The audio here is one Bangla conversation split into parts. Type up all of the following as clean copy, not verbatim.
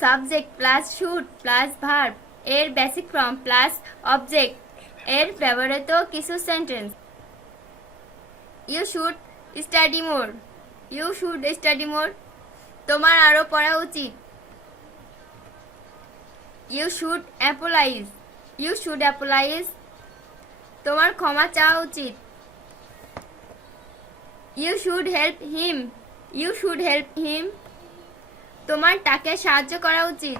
Subject plus should plus verb এর বেসিক ফর্ম প্লাস অবজেক্ট এর ব্যবহৃত কিছু sentence. You should study more. You should study more. তোমার আরো পড়া উচিত। You should apologise. You should apologise. তোমার ক্ষমা চাওয়া উচিত। You should help him. You should help him. তোমার তাকে সাহায্য করা উচিত।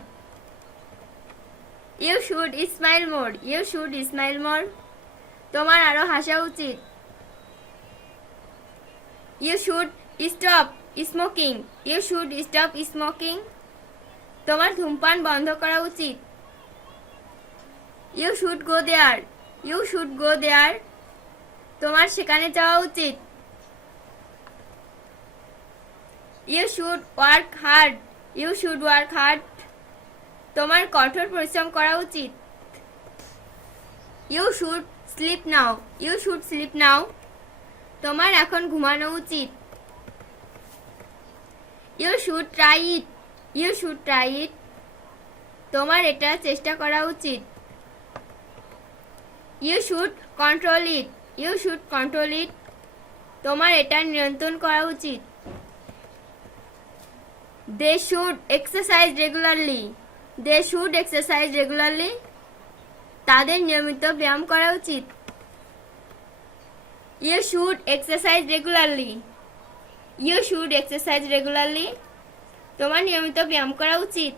You should smile more. You should smile more. তোমার আরো হাসা উচিত। You should stop smoking. You should stop smoking. তোমার ধূমপান বন্ধ করা উচিত। You should go there. You should go there. তোমার সেখানে যাওয়া উচিত। You should work hard. You should work hard. তোমার কঠোর পরিশ্রম করা উচিত। You should sleep now. You should sleep now. তোমার এখন ঘুমানো উচিত। You should try it. You should try it. তোমার এটা চেষ্টা করা উচিত। You should control it. You should control it. তোমার এটা নিয়ন্ত্রণ করা উচিত। They should exercise regularly. They should exercise regularly. তাদের নিয়মিত ব্যায়াম করা উচিত। You should exercise regularly. You should exercise regularly. তোমার নিয়মিত ব্যায়াম করা উচিত।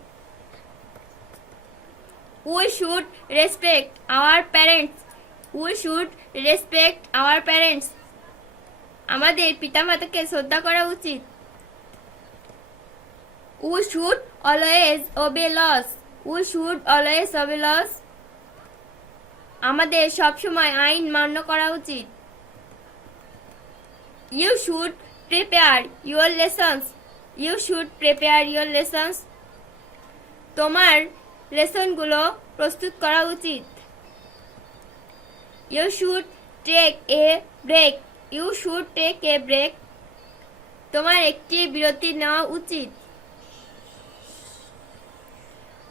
We should respect our parents. We should respect our parents. আমাদের পিতামাতাকে শ্রদ্ধা করা উচিত। We should always obey laws. We should always obey laws. আমাদের সবসময় আইন মান্য করা উচিত। You should prepare your lessons. You should prepare your lessons. তোমার লেসনগুলো প্রস্তুত করা উচিত। You should take a break. You should take a break. তোমার একটি বিরতি নেওয়া উচিত।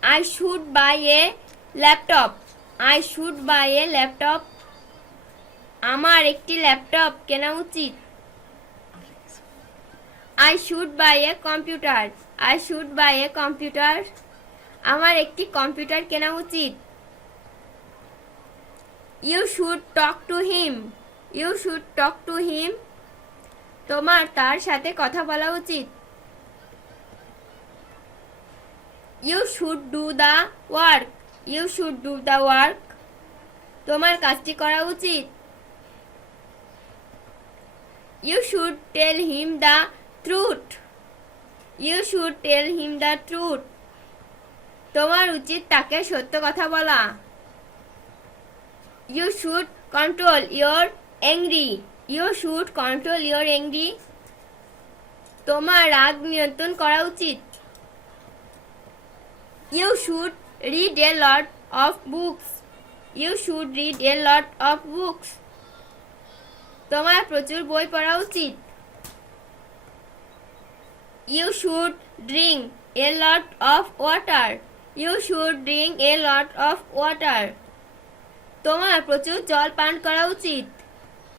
I should buy a laptop. I should buy a laptop. আমার একটি ল্যাপটপ কেনা উচিত। I should buy a computer. I should buy a computer. আমার একটি কম্পিউটার কেনা উচিত। You should talk to him. You should talk to him. তোমার তার সাথে কথা বলা উচিত। You should do the work. You should do the work. তোমার কাজটি করা উচিত। You should tell him the truth. You should tell him the truth. তোমার উচিত তাকে সত্য কথা বলা। You should control your angry. You should control your angry. তোমার রাগ নিয়ন্ত্রণ করা উচিত। You should read a lot of books. You should read a lot of books. তোমার প্রচুর বই পড়া উচিত। You should drink a lot of water. You should drink a lot of water. তোমার প্রচুর জল পান করা উচিত।